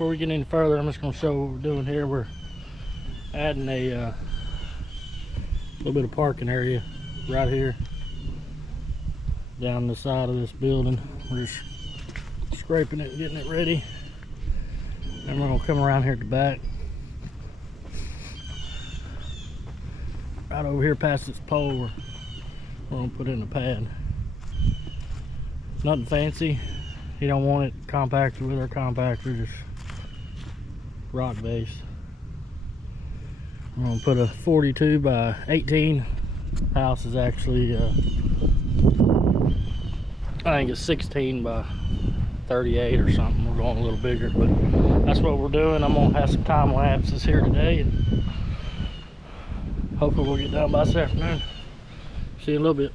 before we get any further, I'm just going to show what we're doing here. We're adding a little bit of parking area right here down the side of this building. We're just scraping it and getting it ready. And we're going to come around here at the back. Right over here past this pole, we're going to put in a pad. Nothing fancy. You don't want it compacted with our compactor, just rock base. I'm going to put a 42 by 18. House is actually, I think it's 16 by 38 or something. We're going a little bigger, but that's what we're doing. I'm going to have some time lapses here today, and hopefully we'll get done by this afternoon. See you in a little bit.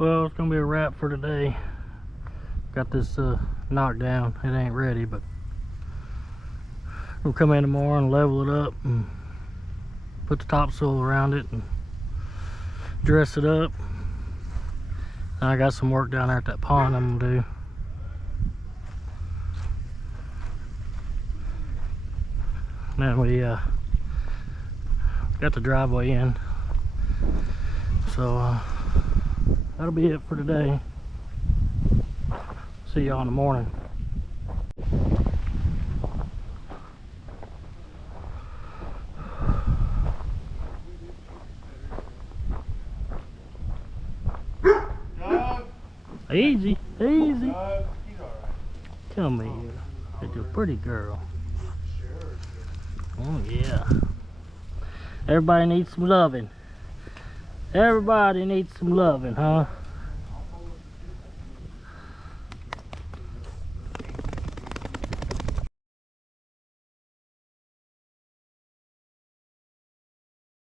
Well, it's gonna be a wrap for today. Got this knocked down. It ain't ready, but we'll come in tomorrow and level it up and put the topsoil around it and dress it up. And I got some work down there at that pond I'm gonna do. And then we got the driveway in. So that'll be it for today. See y'all in the morning. Easy, easy. Come here. It's a pretty girl. Oh yeah. Everybody needs some loving. Everybody needs some loving, huh?